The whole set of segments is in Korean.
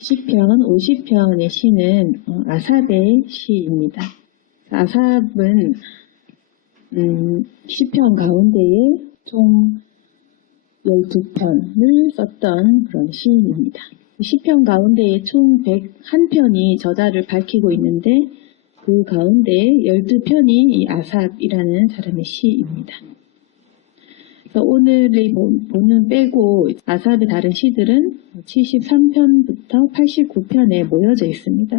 시편 50편의 시는 아삽의 시입니다. 아삽은 시편 가운데에 총 12편을 썼던 그런 시인입니다. 시편 가운데에 총 101편이 저자를 밝히고 있는데 그 가운데 12편이 이 아삽이라는 사람의 시입니다. 그래서 오늘의 본문 빼고 아삽의 다른 시들은 73편부터 89편에 모여져 있습니다.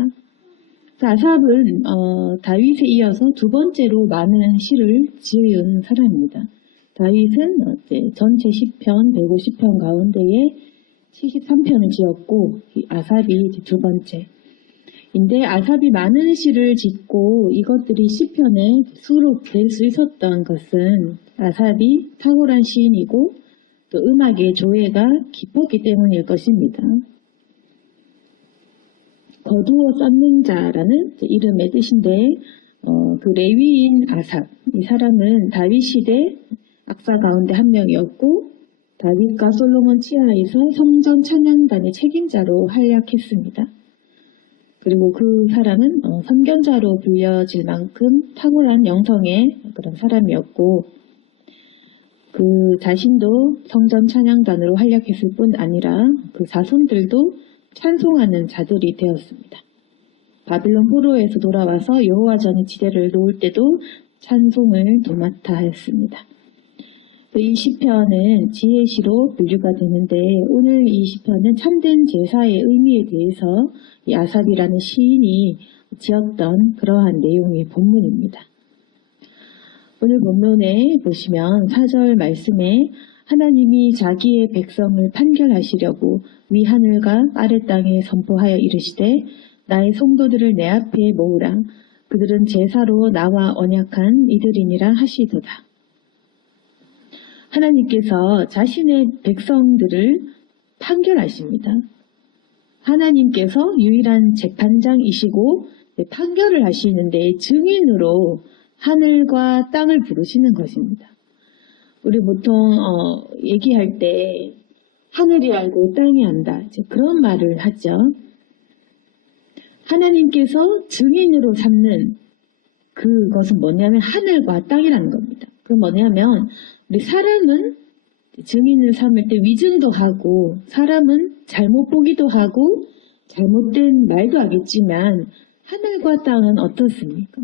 아삽은 다윗에 이어서 두 번째로 많은 시를 지은 사람입니다. 다윗은 전체 시편 150편 가운데에 73편을 지었고 아삽이 두 번째인데 아삽이 많은 시를 짓고 이것들이 시편에 수록될 수 있었던 것은 아삽이 탁월한 시인이고 또 음악의 조예가 깊었기 때문일 것입니다. 거두어 쌓는 자라는 이름의 뜻인데 그 레위인 아삽, 이 사람은 다윗 시대 악사 가운데 한 명이었고 다윗과 솔로몬 치하에서 성전 찬양단의 책임자로 활약했습니다. 그리고 그 사람은 선견자로 불려질 만큼 탁월한 영성의 그런 사람이었고 그 자신도 성전 찬양단으로 활약했을 뿐 아니라 그 자손들도 찬송하는 자들이 되었습니다. 바빌론 포로에서 돌아와서 여호와 전의 지대를 놓을 때도 찬송을 도맡아 했습니다. 이 시편은 지혜시로 분류가 되는데 오늘 이 시편은 참된 제사의 의미에 대해서 이 아삽이라는 시인이 지었던 그러한 내용의 본문입니다. 오늘 본문에 보시면 4절 말씀에 하나님이 자기의 백성을 판결하시려고 위 하늘과 아래 땅에 선포하여 이르시되 나의 성도들을 내 앞에 모으라. 그들은 제사로 나와 언약한 이들이니라 하시도다. 하나님께서 자신의 백성들을 판결하십니다. 하나님께서 유일한 재판장이시고 판결을 하시는데 증인으로 하늘과 땅을 부르시는 것입니다. 우리 보통 얘기할 때 하늘이 알고 땅이 안다 그런 말을 하죠. 하나님께서 증인으로 삼는 그것은 뭐냐면 하늘과 땅이라는 겁니다. 그 뭐냐면 우리 사람은 증인을 삼을 때 위증도 하고 사람은 잘못 보기도 하고 잘못된 말도 하겠지만 하늘과 땅은 어떻습니까?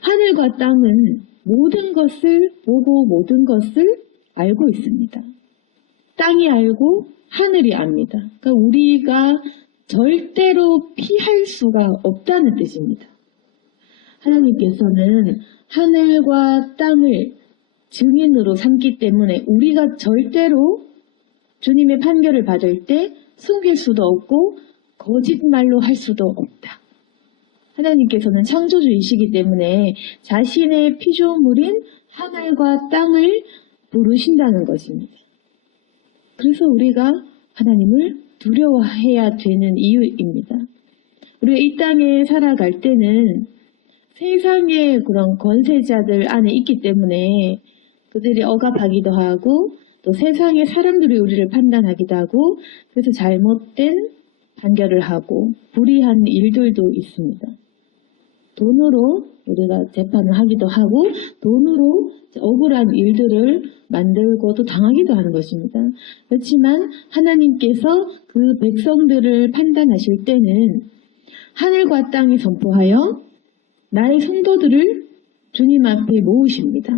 하늘과 땅은 모든 것을 보고 모든 것을 알고 있습니다. 땅이 알고 하늘이 압니다. 그러니까 우리가 절대로 피할 수가 없다는 뜻입니다. 하나님께서는 하늘과 땅을 증인으로 삼기 때문에 우리가 절대로 주님의 판결을 받을 때 숨길 수도 없고 거짓말로 할 수도 없다. 하나님께서는 창조주이시기 때문에 자신의 피조물인 하늘과 땅을 부르신다는 것입니다. 그래서 우리가 하나님을 두려워해야 되는 이유입니다. 우리가 이 땅에 살아갈 때는 세상의 그런 권세자들 안에 있기 때문에 그들이 억압하기도 하고 또 세상의 사람들이 우리를 판단하기도 하고 그래서 잘못된 판결을 하고 불의한 일들도 있습니다. 돈으로 우리가 재판을 하기도 하고 돈으로 억울한 일들을 만들고도 당하기도 하는 것입니다. 그렇지만 하나님께서 그 백성들을 판단하실 때는 하늘과 땅이 선포하여 나의 성도들을 주님 앞에 모으십니다.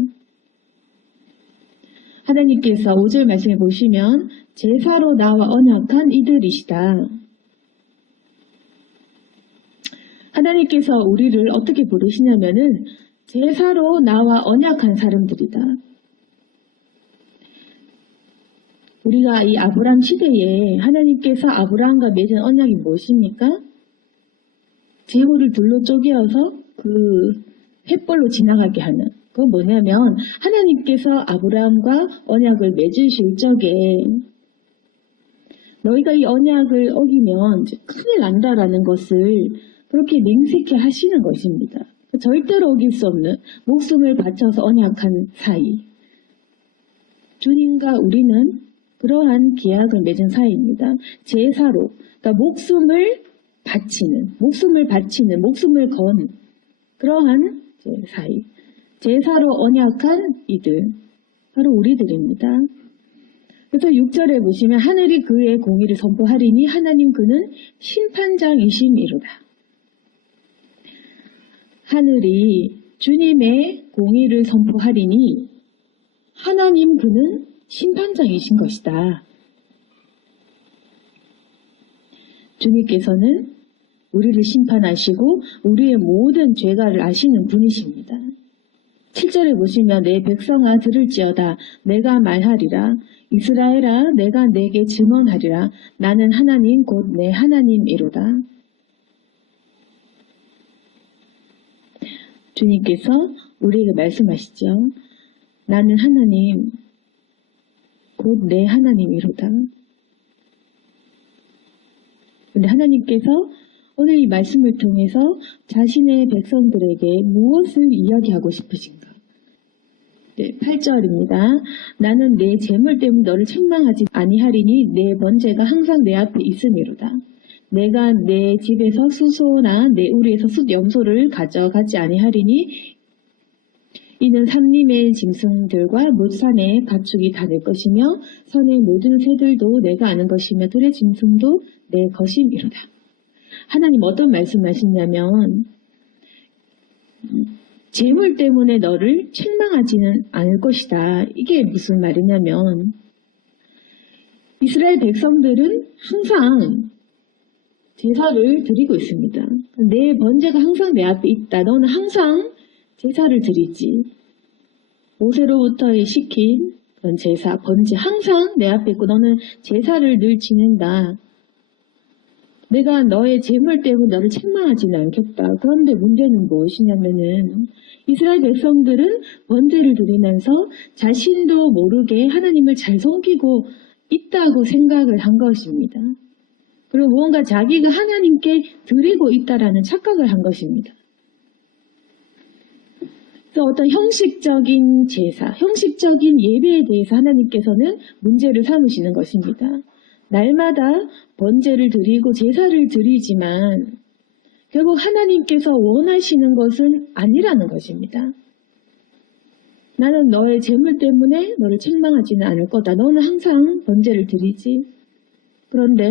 하나님께서 5절 말씀에 보시면 제사로 나와 언약한 이들이시다. 하나님께서 우리를 어떻게 부르시냐면은 제사로 나와 언약한 사람들이다. 우리가 이 아브람 시대에 하나님께서 아브람과 맺은 언약이 무엇입니까? 제물을 둘로 쪼개어서 그 횃불로 지나가게 하는. 그건 뭐냐면 하나님께서 아브라함과 언약을 맺으실 적에 너희가 이 언약을 어기면 큰일 난다라는 것을 그렇게 맹세케 하시는 것입니다. 절대로 어길 수 없는 목숨을 바쳐서 언약한 사이. 주님과 우리는 그러한 계약을 맺은 사이입니다. 제사로, 그러니까 목숨을 바치는, 목숨을 건 그러한 사이. 제사로 언약한 이들, 바로 우리들입니다. 그래서 6절에 보시면 하늘이 그의 공의를 선포하리니 하나님 그는 심판장이심이로다. 하늘이 주님의 공의를 선포하리니 하나님 그는 심판장이신 것이다. 주님께서는 우리를 심판하시고 우리의 모든 죄가를 아시는 분이십니다. 7절에 보시면 내 백성아 들을지어다 내가 말하리라 이스라엘아 내가 내게 증언하리라 나는 하나님 곧 내 하나님이로다. 주님께서 우리에게 말씀하시죠. 나는 하나님 곧 내 하나님이로다. 그런데 하나님께서 오늘 이 말씀을 통해서 자신의 백성들에게 무엇을 이야기하고 싶으신가? 네, 8절입니다. 나는 내 재물 때문에 너를 책망하지 아니하리니 내 번제가 항상 내 앞에 있음이로다. 내가 내 집에서 수소나 내 우리에서 숫염소를 가져가지 아니하리니 이는 산림의 짐승들과 못산의 가축이 다 내 것이며 산의 모든 새들도 내가 아는 것이며 들의 짐승도 내 것임이로다. 하나님 어떤 말씀하시냐면 재물 때문에 너를 책망하지는 않을 것이다. 이게 무슨 말이냐면 이스라엘 백성들은 항상 제사를 드리고 있습니다. 내 번제가 항상 내 앞에 있다. 너는 항상 제사를 드리지. 모세로부터 시킨 그런 제사, 번제 항상 내 앞에 있고 너는 제사를 늘 지낸다. 내가 너의 재물 때문에 너를 책망하지는 않겠다. 그런데 문제는 무엇이냐면은 이스라엘 백성들은 번제를 드리면서 자신도 모르게 하나님을 잘 섬기고 있다고 생각을 한 것입니다. 그리고 무언가 자기가 하나님께 드리고 있다라는 착각을 한 것입니다. 그래서 어떤 형식적인 제사, 형식적인 예배에 대해서 하나님께서는 문제를 삼으시는 것입니다. 날마다 번제를 드리고 제사를 드리지만 결국 하나님께서 원하시는 것은 아니라는 것입니다. 나는 너의 재물 때문에 너를 책망하지는 않을 거다. 너는 항상 번제를 드리지. 그런데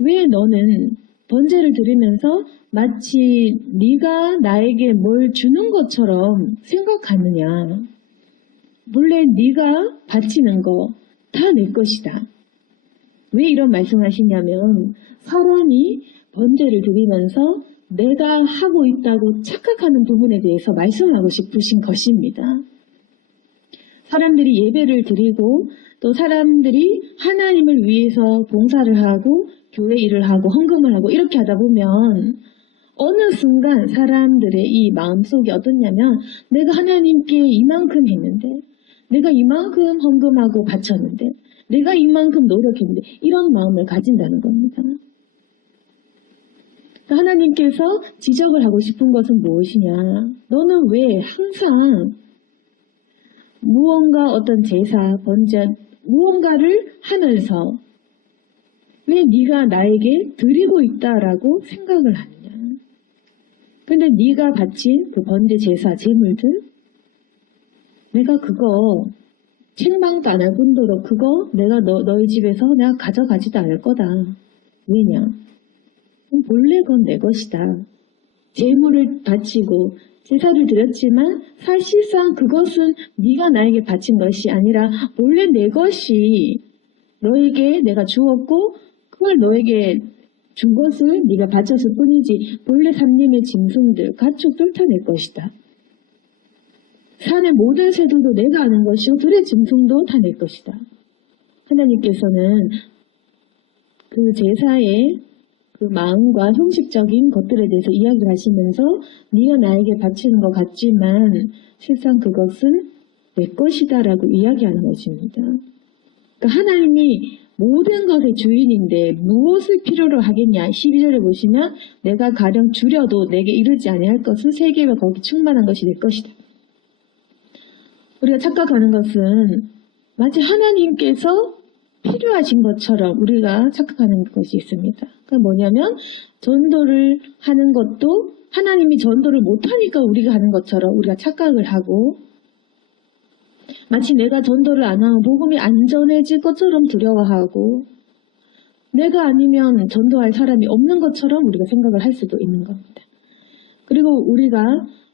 왜 너는 번제를 드리면서 마치 네가 나에게 뭘 주는 것처럼 생각하느냐. 본래 네가 바치는 거 다 내 것이다. 왜 이런 말씀하시냐면 사람이 번제를 드리면서 내가 하고 있다고 착각하는 부분에 대해서 말씀하고 싶으신 것입니다. 사람들이 예배를 드리고 또 사람들이 하나님을 위해서 봉사를 하고 교회 일을 하고 헌금을 하고 이렇게 하다 보면 어느 순간 사람들의 이 마음속이 어떻냐면 내가 하나님께 이만큼 했는데 내가 이만큼 헌금하고 바쳤는데 내가 이만큼 노력했는데 이런 마음을 가진다는 겁니다. 하나님께서 지적을 하고 싶은 것은 무엇이냐? 너는 왜 항상 무언가 어떤 제사, 번제, 무언가를 하면서 왜 네가 나에게 드리고 있다라고 생각을 하느냐? 근데 네가 바친 그 번제, 제사, 제물들 내가 그거 책망도 안 할 뿐더러 그거 내가 너희 집에서 내가 가져가지도 않을 거다. 왜냐? 본래 그건 내 것이다. 제물을 바치고 제사를 드렸지만 사실상 그것은 네가 나에게 바친 것이 아니라 본래 내 것이 너에게 내가 주었고 그걸 너에게 준 것을 네가 바쳤을 뿐이지 본래 산림의 짐승들, 가축들 다 내 것이다. 산의 모든 새들도 내가 아는 것이고 들의 짐승도 다 내 것이다. 하나님께서는 그 제사의 그 마음과 형식적인 것들에 대해서 이야기를 하시면서 네가 나에게 바치는 것 같지만 실상 그것은 내 것이다라고 이야기하는 것입니다. 그러니까 하나님이 모든 것의 주인인데 무엇을 필요로 하겠냐. 12절에 보시면 내가 가령 줄여도 내게 이르지 아니할 것은 세계와 거기 충만한 것이 내 것이다. 우리가 착각하는 것은 마치 하나님께서 필요하신 것처럼 우리가 착각하는 것이 있습니다. 그게 뭐냐면 전도를 하는 것도 하나님이 전도를 못하니까 우리가 하는 것처럼 우리가 착각을 하고, 마치 내가 전도를 안 하면 복음이 안전해질 것처럼 두려워하고, 내가 아니면 전도할 사람이 없는 것처럼 우리가 생각을 할 수도 있는 겁니다. 그리고 우리가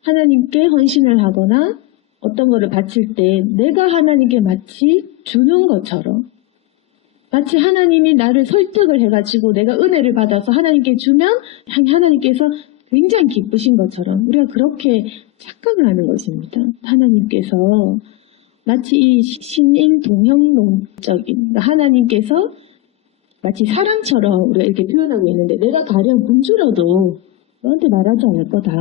하나님께 헌신을 하거나 어떤 것을 바칠 때 내가 하나님께 마치 주는 것처럼, 마치 하나님이 나를 설득을 해가지고 내가 은혜를 받아서 하나님께 주면 하나님께서 굉장히 기쁘신 것처럼 우리가 그렇게 착각을 하는 것입니다. 하나님께서 마치 이 신인 동형론적인, 하나님께서 마치 사랑처럼 우리가 이렇게 표현하고 있는데, 내가 가령 굶주려도 너한테 말하지 않을 거다.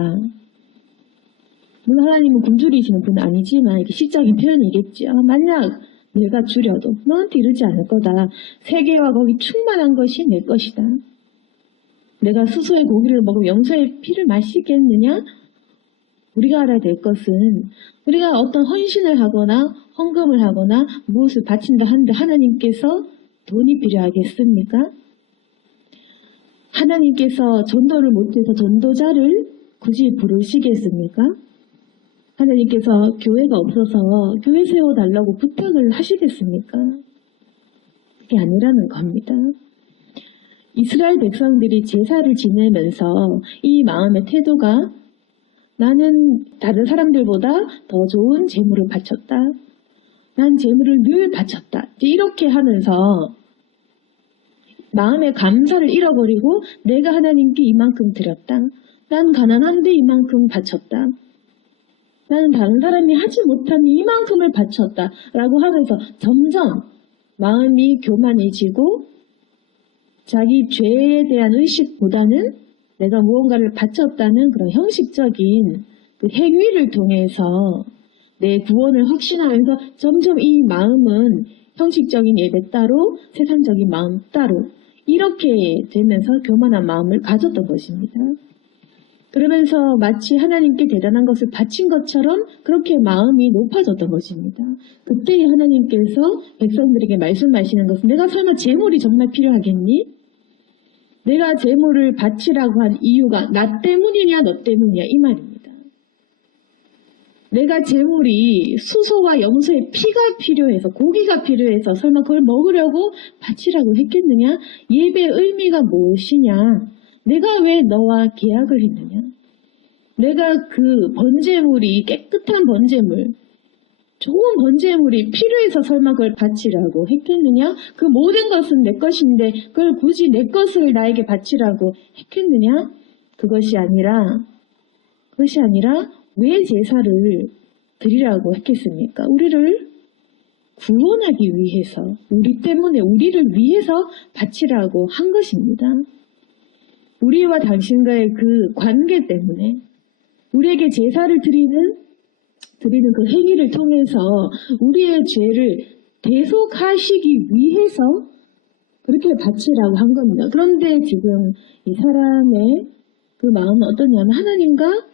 물론 하나님은 굶주리시는 분은 아니지만 이게 시적인 표현이겠죠. 만약 내가 주려도 너한테 이르지 않을 거다. 세계와 거기 충만한 것이 내 것이다. 내가 수소의 고기를 먹으면 염소의 피를 마시겠느냐? 우리가 알아야 될 것은, 우리가 어떤 헌신을 하거나 헌금을 하거나 무엇을 바친다 한들 하나님께서 돈이 필요하겠습니까? 하나님께서 전도를 못해서 전도자를 굳이 부르시겠습니까? 하나님께서 교회가 없어서 교회 세워달라고 부탁을 하시겠습니까? 그게 아니라는 겁니다. 이스라엘 백성들이 제사를 지내면서 이 마음의 태도가, 나는 다른 사람들보다 더 좋은 재물을 바쳤다. 난 재물을 늘 바쳤다. 이렇게 하면서 마음의 감사를 잃어버리고 내가 하나님께 이만큼 드렸다. 난 가난한데 이만큼 바쳤다. 나는 다른 사람이 하지 못한 이만큼을 바쳤다. 라고 하면서 점점 마음이 교만해지고 자기 죄에 대한 의식보다는 내가 무언가를 바쳤다는 그런 형식적인 그 행위를 통해서 내 구원을 확신하면서 점점 이 마음은 형식적인 예배 따로, 세상적인 마음 따로, 이렇게 되면서 교만한 마음을 가졌던 것입니다. 그러면서 마치 하나님께 대단한 것을 바친 것처럼 그렇게 마음이 높아졌던 것입니다. 그때 하나님께서 백성들에게 말씀하시는 것은, 내가 설마 재물이 정말 필요하겠니? 내가 재물을 바치라고 한 이유가 나 때문이냐 너 때문이냐 이 말입니다. 내가 재물이 수소와 염소의 피가 필요해서, 고기가 필요해서 설마 그걸 먹으려고 바치라고 했겠느냐? 예배의 의미가 무엇이냐? 내가 왜 너와 계약을 했느냐? 내가 그 번제물이 깨끗한 번제물, 좋은 번제물이 필요해서 설마 그걸 바치라고 했겠느냐? 그 모든 것은 내 것인데 그걸 굳이 내 것을 나에게 바치라고 했겠느냐? 그것이 아니라 왜 제사를 드리라고 했겠습니까? 우리를 구원하기 위해서, 우리 때문에 우리를 위해서 바치라고 한 것입니다. 우리와 당신과의 그 관계 때문에 우리에게 제사를 드리는 그 행위를 통해서 우리의 죄를 대속하시기 위해서 그렇게 바치라고 한 겁니다. 그런데 지금 이 사람의 그 마음은 어떠냐면, 하나님과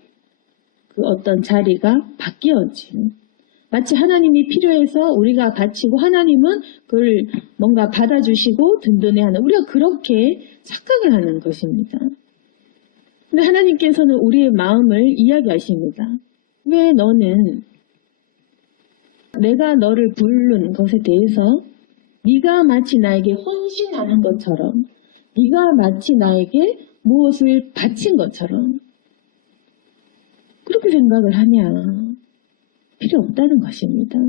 그 어떤 자리가 바뀌어진, 마치 하나님이 필요해서 우리가 바치고 하나님은 그걸 뭔가 받아주시고 든든해하는, 우리가 그렇게 착각을 하는 것입니다. 근데 하나님께서는 우리의 마음을 이야기하십니다. 왜 너는 내가 너를 부른 것에 대해서 네가 마치 나에게 헌신하는 것처럼, 네가 마치 나에게 무엇을 바친 것처럼 그렇게 생각을 하냐? 필요 없다는 것입니다.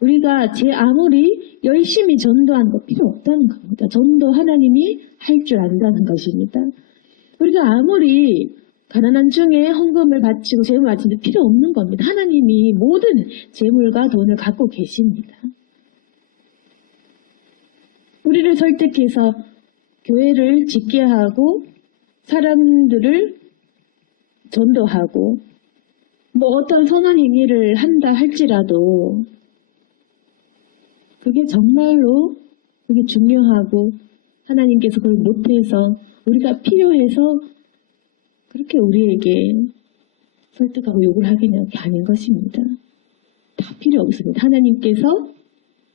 우리가 아무리 열심히 전도하는 거 필요 없다는 겁니다. 전도 하나님이 할 줄 안다는 것입니다. 우리가 아무리 가난한 중에 헌금을 바치고 재물 바치는 필요 없는 겁니다. 하나님이 모든 재물과 돈을 갖고 계십니다. 우리를 설득해서 교회를 짓게 하고 사람들을 전도하고 뭐 어떤 선한 행위를 한다 할지라도 그게 정말로 그게 중요하고 하나님께서 그걸 못해서 우리가 필요해서 그렇게 우리에게 설득하고 욕을 하겠냐, 그게 아닌 것입니다. 다 필요 없습니다. 하나님께서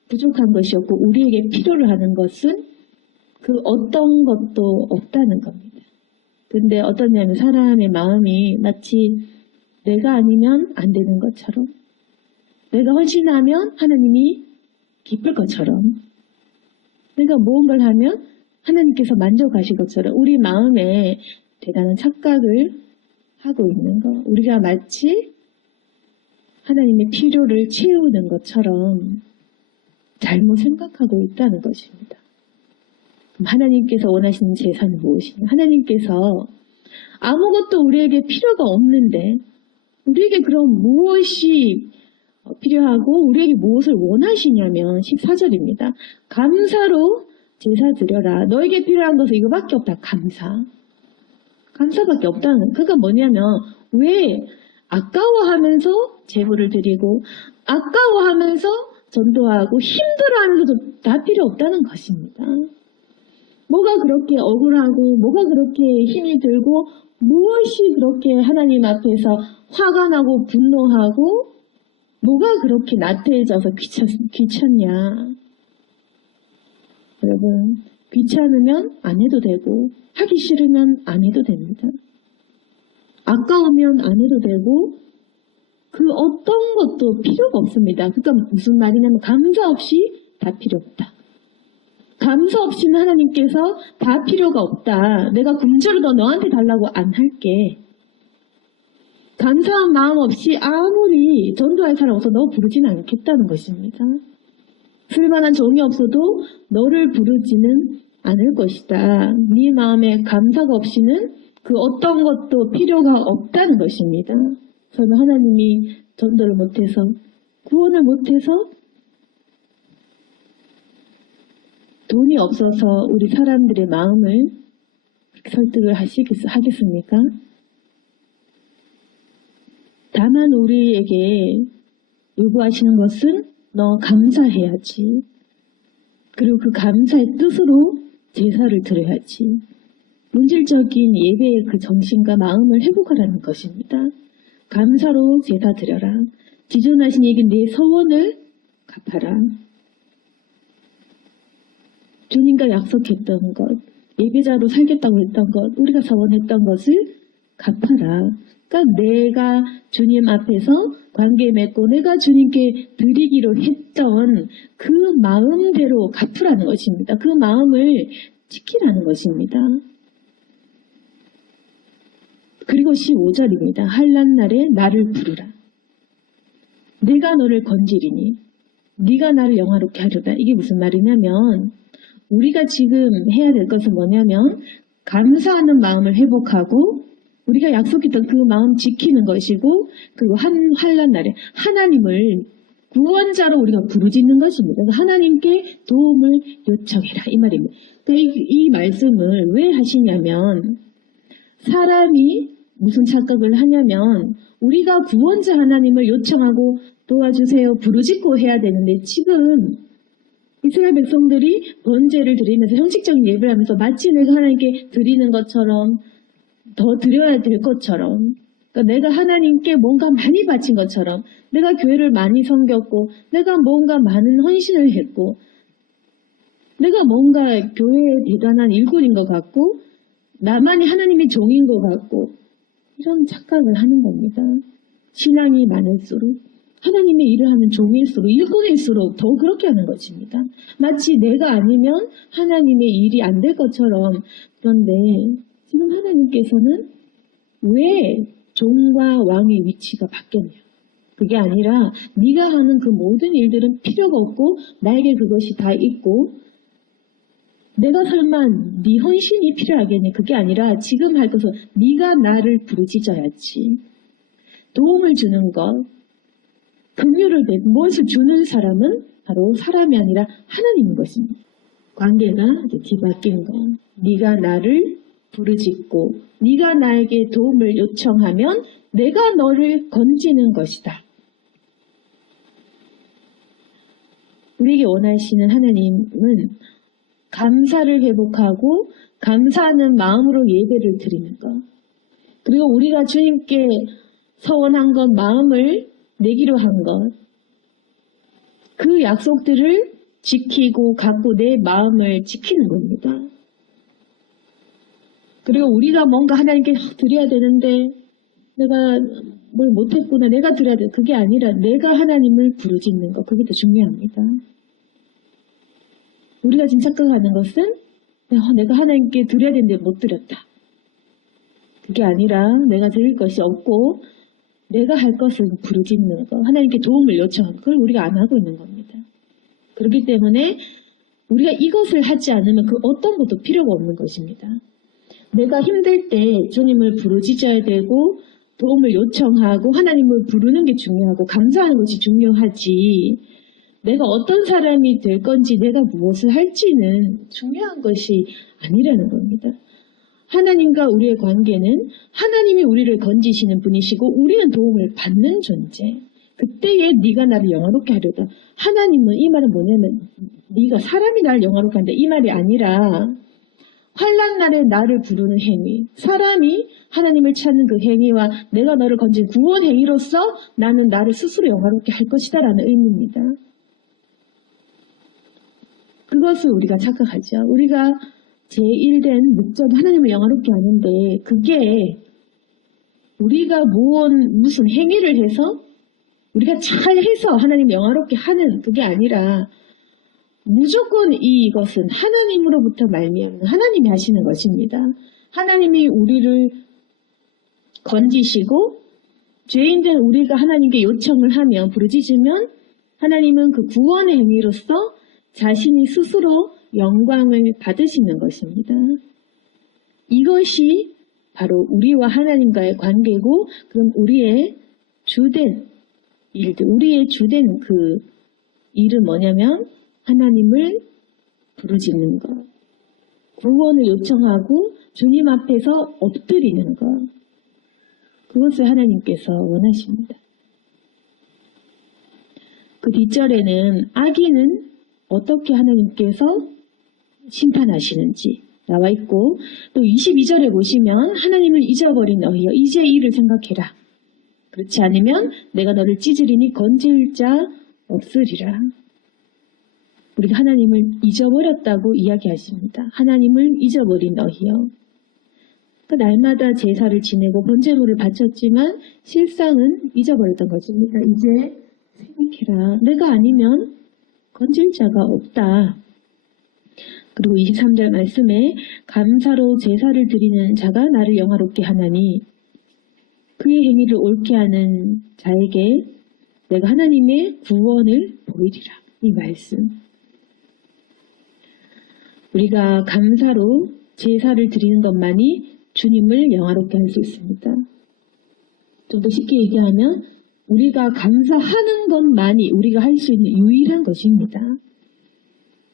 부족한 것이 없고 우리에게 필요로 하는 것은 그 어떤 것도 없다는 겁니다. 근데 어떠냐면 사람의 마음이 마치 내가 아니면 안 되는 것처럼, 내가 헌신하면 하나님이 기쁠 것처럼, 내가 무언가를 하면 하나님께서 만족하실 것처럼 우리 마음에 대단한 착각을 하고 있는 것, 우리가 마치 하나님의 필요를 채우는 것처럼 잘못 생각하고 있다는 것입니다. 하나님께서 원하시는 재산은 무엇이냐? 하나님께서 아무것도 우리에게 필요가 없는데 우리에게 그럼 무엇이 필요하고 우리에게 무엇을 원하시냐면 14절입니다. 감사로 제사 드려라. 너에게 필요한 것은 이거밖에 없다. 감사. 감사밖에 없다는. 그가 뭐냐면 왜 아까워하면서 제물을 드리고 아까워하면서 전도하고 힘들어하면서도 다 필요 없다는 것입니다. 뭐가 그렇게 억울하고 뭐가 그렇게 힘이 들고 무엇이 그렇게 하나님 앞에서 화가 나고 분노하고 뭐가 그렇게 나태해져서 귀찮냐. 여러분, 귀찮으면 안 해도 되고 하기 싫으면 안 해도 됩니다. 아까우면 안 해도 되고 그 어떤 것도 필요가 없습니다. 그러니까 무슨 말이냐면 감사 없이 다 필요 없다. 감사 없이는 하나님께서 다 필요가 없다. 내가 금주를 더 너한테 달라고 안 할게. 감사한 마음 없이 아무리 전도할 사람 없어 너 부르지는 않겠다는 것입니다. 쓸만한 종이 없어도 너를 부르지는 않을 것이다. 네 마음에 감사가 없이는 그 어떤 것도 필요가 없다는 것입니다. 저는 하나님이 전도를 못해서 구원을 못해서 돈이 없어서 우리 사람들의 마음을 설득을 하겠습니까? 다만 우리에게 요구하시는 것은 너 감사해야지. 그리고 그 감사의 뜻으로 제사를 드려야지. 본질적인 예배의 그 정신과 마음을 회복하라는 것입니다. 감사로 제사 드려라. 지존하신 이에게 내 서원을 갚아라. 주님과 약속했던 것, 예배자로 살겠다고 했던 것, 우리가 서원했던 것을 갚아라. 그러니까 내가 주님 앞에서 관계 맺고 내가 주님께 드리기로 했던 그 마음대로 갚으라는 것입니다. 그 마음을 지키라는 것입니다. 그리고 15절입니다. 환난날에 나를 부르라. 내가 너를 건지리니 네가 나를 영화롭게 하려다. 이게 무슨 말이냐면 우리가 지금 해야 될 것은 뭐냐면 감사하는 마음을 회복하고 우리가 약속했던 그 마음 지키는 것이고 그리고 환난날에 하나님을 구원자로 우리가 부르짖는 것입니다. 하나님께 도움을 요청해라 이 말입니다. 그러니까 이 말씀을 왜 하시냐면 사람이 무슨 착각을 하냐면 우리가 구원자 하나님을 요청하고 도와주세요 부르짖고 해야 되는데 지금 이스라엘 백성들이 번제를 드리면서 형식적인 예배를 하면서 마치 내가 하나님께 드리는 것처럼 더 드려야 될 것처럼 그러니까 내가 하나님께 뭔가 많이 바친 것처럼 내가 교회를 많이 섬겼고 내가 뭔가 많은 헌신을 했고 내가 뭔가 교회의 대단한 일꾼인 것 같고 나만이 하나님의 종인 것 같고 이런 착각을 하는 겁니다. 신앙이 많을수록 하나님의 일을 하는 종일수록 일꾼일수록 더 그렇게 하는 것입니다. 마치 내가 아니면 하나님의 일이 안 될 것처럼. 그런데 지금 하나님께서는 왜 종과 왕의 위치가 바뀌었냐. 그게 아니라 네가 하는 그 모든 일들은 필요가 없고 나에게 그것이 다 있고 내가 설마 네 헌신이 필요하겠니? 그게 아니라 지금 할 것은 네가 나를 부르짖어야지. 도움을 주는 것, 긍휼을 베푸고 무엇을 주는 사람은 바로 사람이 아니라 하나님인 것입니다. 관계가 이제 뒤바뀐 것. 네가 나를 부르짖고 네가 나에게 도움을 요청하면 내가 너를 건지는 것이다. 우리에게 원하시는 하나님은 감사를 회복하고 감사하는 마음으로 예배를 드리는 것. 그리고 우리가 주님께 서원한 것, 마음을 내기로 한 것. 그 약속들을 지키고 갖고 내 마음을 지키는 겁니다. 그리고 우리가 뭔가 하나님께 드려야 되는데 내가 뭘 못했구나, 내가 드려야 돼. 그게 아니라 내가 하나님을 부르짖는 것, 그게 더 중요합니다. 우리가 지금 착각하는 것은 내가 하나님께 드려야 되는데 못 드렸다. 그게 아니라 내가 드릴 것이 없고 내가 할 것은 부르짖는 것, 하나님께 도움을 요청하는 것, 그걸 우리가 안 하고 있는 겁니다. 그렇기 때문에 우리가 이것을 하지 않으면 그 어떤 것도 필요가 없는 것입니다. 내가 힘들 때 주님을 부르짖어야 되고 도움을 요청하고 하나님을 부르는 게 중요하고 감사하는 것이 중요하지, 내가 어떤 사람이 될 건지 내가 무엇을 할지는 중요한 것이 아니라는 겁니다. 하나님과 우리의 관계는 하나님이 우리를 건지시는 분이시고 우리는 도움을 받는 존재. 그때에 네가 나를 영화롭게 하려다. 하나님은, 이 말은 뭐냐면 네가 사람이 나를 영화롭게 한다, 이 말이 아니라 환난 날에 나를 부르는 행위, 사람이 하나님을 찾는 그 행위와 내가 너를 건진 구원 행위로서 나는 나를 스스로 영화롭게 할 것이다 라는 의미입니다. 그것을 우리가 착각하죠. 우리가 제1된 목적, 하나님을 영화롭게 하는데 그게 우리가 무슨 행위를 해서 우리가 잘해서 하나님을 영화롭게 하는 그게 아니라 무조건 이것은 하나님으로부터 말미암는, 하나님이 하시는 것입니다. 하나님이 우리를 건지시고 죄인된 우리가 하나님께 요청을 하면, 부르짖으면 하나님은 그 구원의 행위로서 자신이 스스로 영광을 받으시는 것입니다. 이것이 바로 우리와 하나님과의 관계고, 그럼 우리의 주된 일들, 우리의 주된 그 일은 뭐냐면 하나님을 부르짖는 것, 구원을 요청하고 주님 앞에서 엎드리는 것, 그것을 하나님께서 원하십니다. 그 뒷절에는 악인은 어떻게 하나님께서 심판하시는지 나와 있고, 또 22절에 보시면 하나님을 잊어버린 너희여 이제 이를 생각해라. 그렇지 않으면 내가 너를 찢으리니 건질 자 없으리라. 우리가 하나님을 잊어버렸다고 이야기하십니다. 하나님을 잊어버린 너희여. 그 날마다 제사를 지내고 번제물을 바쳤지만 실상은 잊어버렸던 것입니다. 이제 생각해라. 내가 아니면 건질 자가 없다. 그리고 23절 말씀에 감사로 제사를 드리는 자가 나를 영화롭게 하나니 그의 행위를 옳게 하는 자에게 내가 하나님의 구원을 보이리라. 이 말씀. 우리가 감사로 제사를 드리는 것만이 주님을 영화롭게 할 수 있습니다. 좀 더 쉽게 얘기하면 우리가 감사하는 것만이 우리가 할 수 있는 유일한 것입니다.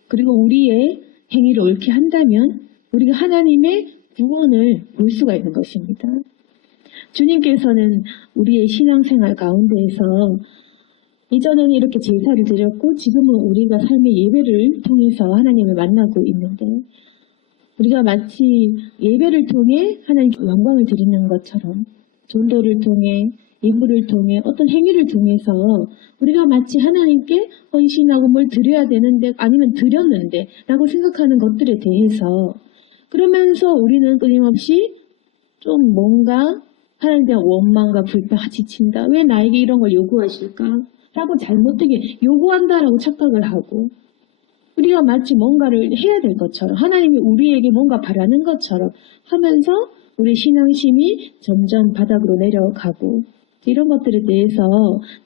그리고 우리의 행위를 옳게 한다면 우리가 하나님의 구원을 볼 수가 있는 것입니다. 주님께서는 우리의 신앙생활 가운데에서 이전에는 이렇게 제사를 드렸고 지금은 우리가 삶의 예배를 통해서 하나님을 만나고 있는데, 우리가 마치 예배를 통해 하나님 영광을 드리는 것처럼 전도를 통해, 예물을 통해, 어떤 행위를 통해서 우리가 마치 하나님께 헌신하고 뭘 드려야 되는데 아니면 드렸는데 라고 생각하는 것들에 대해서, 그러면서 우리는 끊임없이 좀 뭔가 하나님에 대한 원망과 불평, 지친다, 왜 나에게 이런 걸 요구하실까 라고 잘못되게 요구한다라고 착각을 하고, 우리가 마치 뭔가를 해야 될 것처럼, 하나님이 우리에게 뭔가 바라는 것처럼 하면서 우리 신앙심이 점점 바닥으로 내려가고, 이런 것들에 대해서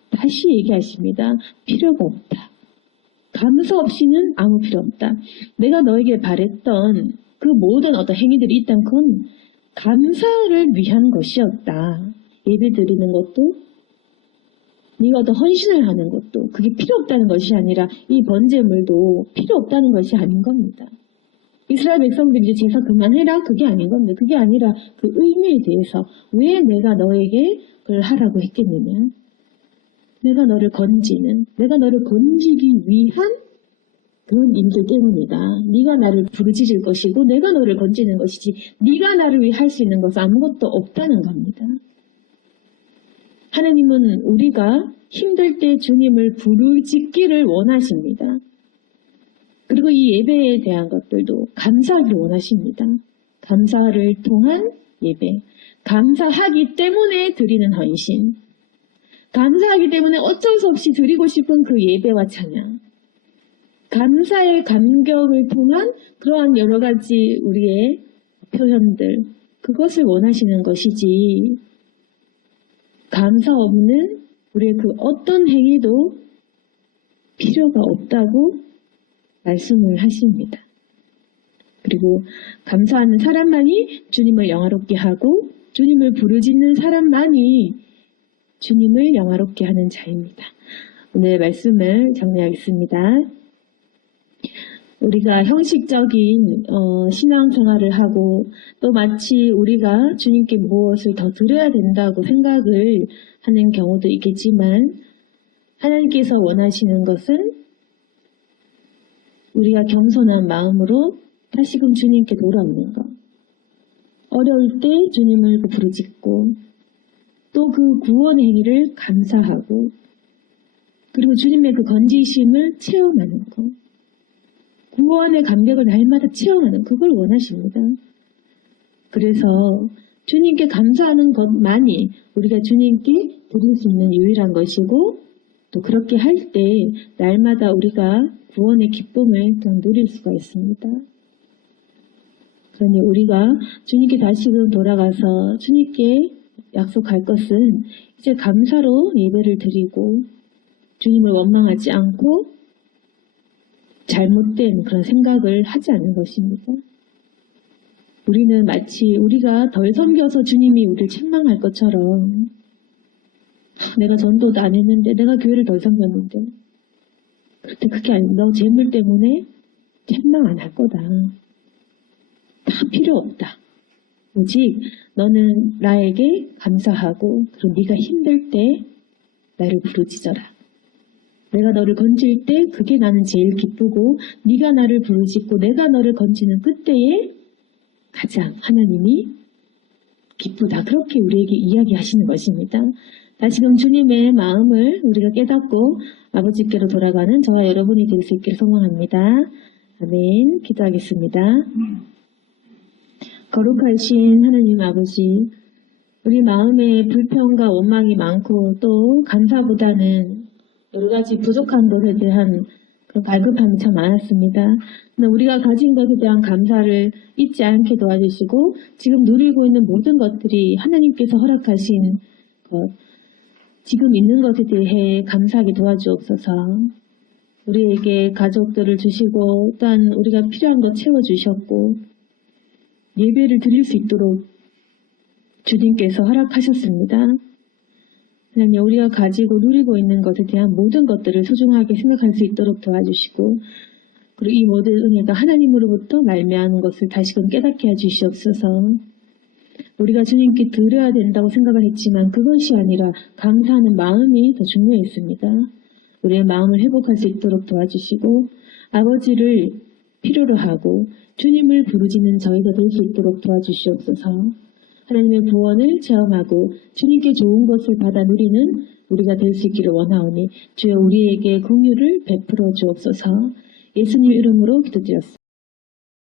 다시 얘기하십니다. 필요가 없다. 감사 없이는 아무 필요 없다. 내가 너에게 바랬던 그 모든 어떤 행위들이 있다면 그건 감사를 위한 것이었다. 예배 드리는 것도, 네가 어떤 헌신을 하는 것도 그게 필요 없다는 것이 아니라 이 번제물도 필요 없다는 것이 아닌 겁니다. 이스라엘 백성들이 이제 제사 그만해라, 그게 아닌 겁니다. 그게 아니라 그 의미에 대해서 왜 내가 너에게 그걸 하라고 했겠느냐. 내가 너를 건지는, 내가 너를 건지기 위한 그런 일들 때문이다. 네가 나를 부르짖을 것이고 내가 너를 건지는 것이지 네가 나를 위해 할 수 있는 것은 아무것도 없다는 겁니다. 하나님은 우리가 힘들 때 주님을 부르짖기를 원하십니다. 그리고 이 예배에 대한 것들도 감사하기를 원하십니다. 감사를 통한 예배. 감사하기 때문에 드리는 헌신. 감사하기 때문에 어쩔 수 없이 드리고 싶은 그 예배와 찬양. 감사의 감격을 통한 그러한 여러 가지 우리의 표현들. 그것을 원하시는 것이지. 감사 없는 우리의 그 어떤 행위도 필요가 없다고 말씀을 하십니다. 그리고 감사하는 사람만이 주님을 영화롭게 하고 주님을 부르짖는 사람만이 주님을 영화롭게 하는 자입니다. 오늘 말씀을 정리하겠습니다. 우리가 형식적인 신앙생활을 하고 또 마치 우리가 주님께 무엇을 더 드려야 된다고 생각을 하는 경우도 있겠지만 하나님께서 원하시는 것은 우리가 겸손한 마음으로 다시금 주님께 돌아오는 것. 어려울 때 주님을 부르짖고 또 그 구원 행위를 감사하고 그리고 주님의 그 건지심을 체험하는 것. 구원의 감격을 날마다 체험하는 그걸 원하십니다. 그래서 주님께 감사하는 것만이 우리가 주님께 드릴 수 있는 유일한 것이고 또 그렇게 할 때 날마다 우리가 구원의 기쁨을 더 누릴 수가 있습니다. 그러니 우리가 주님께 다시금 돌아가서 주님께 약속할 것은 이제 감사로 예배를 드리고 주님을 원망하지 않고 잘못된 그런 생각을 하지 않는 것입니다. 우리는 마치 우리가 덜 섬겨서 주님이 우리를 책망할 것처럼 내가 전도도 안 했는데 내가 교회를 덜 섬겼는데 그런데 그게 아니고 너 재물 때문에 책망 안 할 거다. 다 필요 없다. 오직 너는 나에게 감사하고 그리고 네가 힘들 때 나를 부르짖어라. 내가 너를 건질 때 그게 나는 제일 기쁘고 네가 나를 부르짖고 내가 너를 건지는 그때에 가장 하나님이 기쁘다. 그렇게 우리에게 이야기하시는 것입니다. 다시금 주님의 마음을 우리가 깨닫고 아버지께로 돌아가는 저와 여러분이 될 수 있기를 소망합니다. 아멘. 기도하겠습니다. 거룩하신 하나님 아버지, 우리 마음에 불평과 원망이 많고 또 감사보다는 여러 가지 부족한 것에 대한 그런 갈급함이 참 많았습니다. 우리가 가진 것에 대한 감사를 잊지 않게 도와주시고 지금 누리고 있는 모든 것들이 하나님께서 허락하신 것, 지금 있는 것에 대해 감사하게 도와주옵소서. 우리에게 가족들을 주시고 또한 우리가 필요한 것 채워주셨고 예배를 드릴 수 있도록 주님께서 허락하셨습니다. 하나님, 우리가 가지고 누리고 있는 것에 대한 모든 것들을 소중하게 생각할 수 있도록 도와주시고 그리고 이 모든 은혜가 하나님으로부터 말미암은 것을 다시금 깨닫게 해주시옵소서. 우리가 주님께 드려야 된다고 생각을 했지만 그것이 아니라 감사하는 마음이 더 중요했습니다. 우리의 마음을 회복할 수 있도록 도와주시고 아버지를 필요로 하고 주님을 부르짖는 저희가 될 수 있도록 도와주시옵소서. 하나님의 구원을 체험하고 주님께 좋은 것을 받아 누리는 우리가 될 수 있기를 원하오니 주여 우리에게 긍휼을 베풀어 주옵소서. 예수님 이름으로 기도드렸습니다.